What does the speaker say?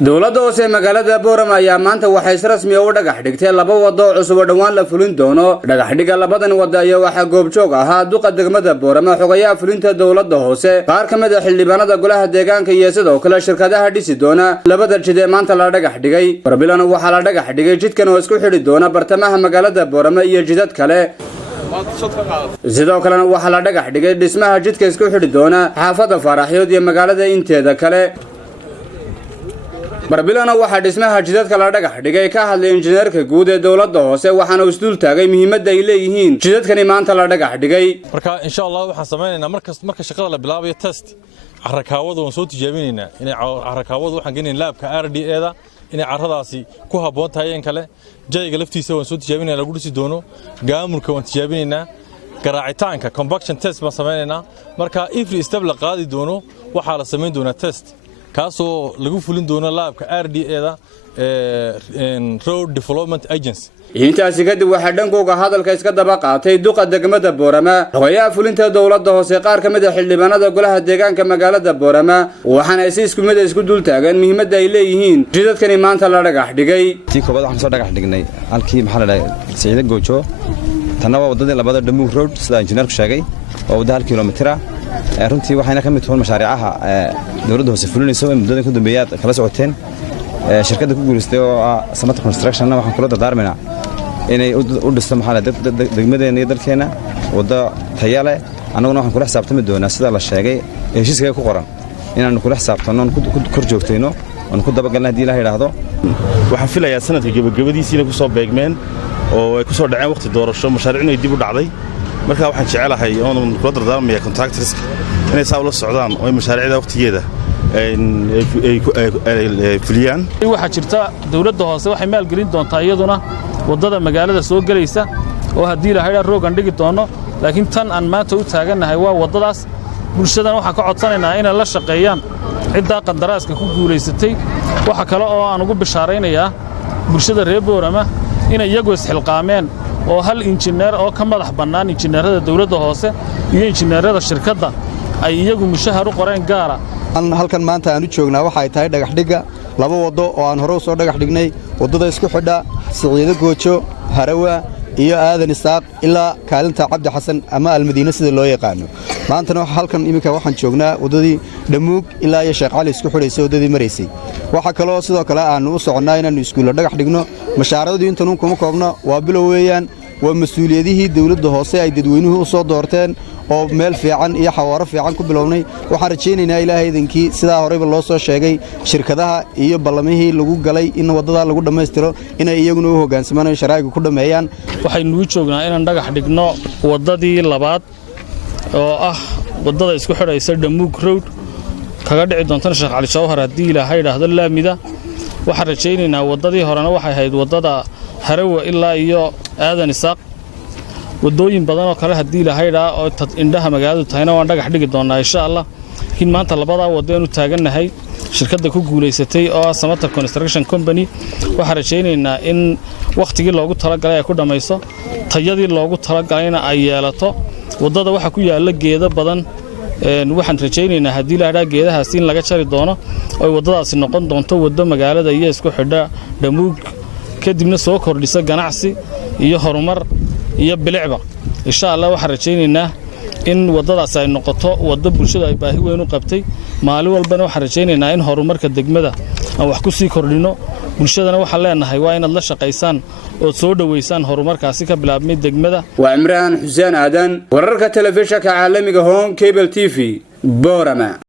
dowladda hoose magaalada Boorama ayaa maanta waxay si rasmi ah u dhagax dhigtay laba wado cusub oo dhawaan la fulin doono dhagax dhiga labadan wado ayaa waxa goobjoog ahaa duqa degmada Boorama xogayaha fulinta dowladda hoose qaar ka mid ah xildhibaanada golaha deegaanka iyo sidoo kale shirkadaha dhisi doona labada jid ee maanta la dhagax dhigay barbilana waxa la dhagax dhigay jidkan oo isku xidhi doona bartamaha magaalada Boorama iyo jidad kale sidoo kalena waxa la dhagax dhigay dhismaha jidka isku xidhi doona xaafada Faaraxyood iyo magaalada inteeda kale barbilana waxa dhismaha jidadka la dhagax dhigay ka hadlay injineerka guud ee dowladda hoose waxaana uu isdul taagay muhiimadda ay leeyihiin jidadkani maanta la dhagax dhigay marka insha Allah waxaan sameeynaa marka shaqada la bilaabayo test carrakaawada waan soo tijaabinaynaa inay carrakaawada waxaan geynaa laabka RDA-da inay carradaasi ku haboon tahay in kale jayga laftiisa waan soo tijaabinaynaa lagu dhisi doono gaamulka waan tijaabinaynaa garaacitaanka compaction test baan sameeynaa marka every step la qaadi doono waxa la sameyn doonaa test kaasoo lagu fulin doono laabka RDA-da Road Development Agency intaasi kadib waxa dhankooga hadalka iska daba qaatay duqa degmada Boorama xogayaha fulinta dowladda hoose qaar ka mid ah xildhibaanada golaha deegaanka magaalada Boorama waxaana si isku mid ah isku dul taagan muhiimadda ay leeyihiin jidadkani maanta la dhagax dhigay tii koobaad waxaan soo dhagax dhignay halkii maxaa la dhahay Saciid Goojo tanna waa wadada labada Damuug Road sida injineerku sheegay waa wadada 1 kiiloomitir runtii waxayna ka mid tahay mashaariicaha dowladda hoose fulinayso ee muddada ku dambeeyay kala socoteen shirkadda ku guuleystay oo Samata Construction waxaan kula dardaarmaynaa inay u dhisto maxaa degmadeena iyo dalkeena wada tayo leh annaguna waxaan kula xisaabtami doonaa sida la sheegay heshiiska ku qoran inaan kula xisaabtano kor joogtayno oo ku dabagalna hadii la yiraahdo waxaan filayaa sanadka gabagabadiisina ku soo beegmeen oo ay ku soo dhaceen waqti doorasho mashaariicna ay dib u dhacday marka waxaan jecelahay oon kula dardaarmayaa contractors inay saaw la socdaan oo mashaariicda waqtigeeda ay fuliyaan waxa jirta dawladda hoose waxay maal gelin doontaa iyaduna wadada magaalada soo galaysa oo hadii la hayra roog aan dhigi doono laakiin tan aan maanta u taaganahay waa wadadaas bulshadana waxa ka codsanaynaa inay la shaqeeyaan cidda qandaraaska ku guuleysatay waxa kale oo aan ugu bishaaraynayaa bulshada reer Boorama inay iyagu isxilqaameen oo hal injineer oo ka madax bannaan injineerada dawladda hoose iyo injineerada shirkadda ay iyagu mushahar u qoreen gaara halkan maanta aan u joognaa waxa ay tahay dhagax dhiga laba wado oo aan hore u soo dhagax dhignay wadada isku xidha Saciid Goojo Harawa iyo Aadan Isaaq ilaa kaalinta Cabdi Xasan ama Almadiina sida loo yaqaano maanta halkan imika waxaan joognaa wadadii Damuug ilaa iyo Sheekh Cali isku xidhaysay wadadii mareysay waxa kale oo sidoo kale aan u soconaa inaan iskuul dhagax dhigno mashaariicdu intan kuma koobna waa bilow weeyaan waa mas'uuliyadihii dawladda hoose ay dadweynuhu u soo doorteen oo meel fiican iyo xawaaro fiican ku bilownay waxaan rajaynaynaa Ilaahay idinkii sida horeba loo soo sheegay shirkadaha iyo ballamihii lagu galay in wadada lagu dhameystiro inay iyaguna u hoggaansamaan sharciga ku dhameeyaan waxaynu u joognaa inaan dhagax dhigno wadadii labaad oo ah wadada isku xidhaysa Damuug Road kaga dhici doonta Sheekh Cali Jawhar hadii Ilaahay yiraahdo laamida waxaan rajaynaynaa wadadii horena waxay ahayd wadada Harawa ilaa iyo Aadan Isaaq wadooyin badan oo kale hadii la hayraa oo indhaha magaaladu tahayna waan dhagax dhigi doonaa insha Allah in maanta labada wado aanu taaganahay shirkadda ku guuleysatay oo Samata Construction Company waxa rajaynaynaa in waqtigii loogu talagalay ay ku dhamayso tayadii loogu talagalayna ay yeelato wadada waxa ku yaala geedo badan waxaan rajaynaynaa hadii la hayraa geedahaas in laga jari doono oo wadadaasi noqon doonto wado magaalada iyo isku xidha Damuug kadibna soo kordhisa ganacsi iyo horumar iyo bilicba insha Allah waxa rajaynaynaa in wadadaas ay noqoto wado bulshada ay baahi weyn u qabtay maalin walbana waxa rajaynaynaa in horumarka degmada aan wax ku sii kordhino bulshadana waxa leenahay waa inaad la shaqeysaan oo soo dhaweysaan horumarkaasi ka bilaabmay degmada waa Imraan Xuseen Aadan wararka telefishinka caalamiga Home Cable TV Boorama.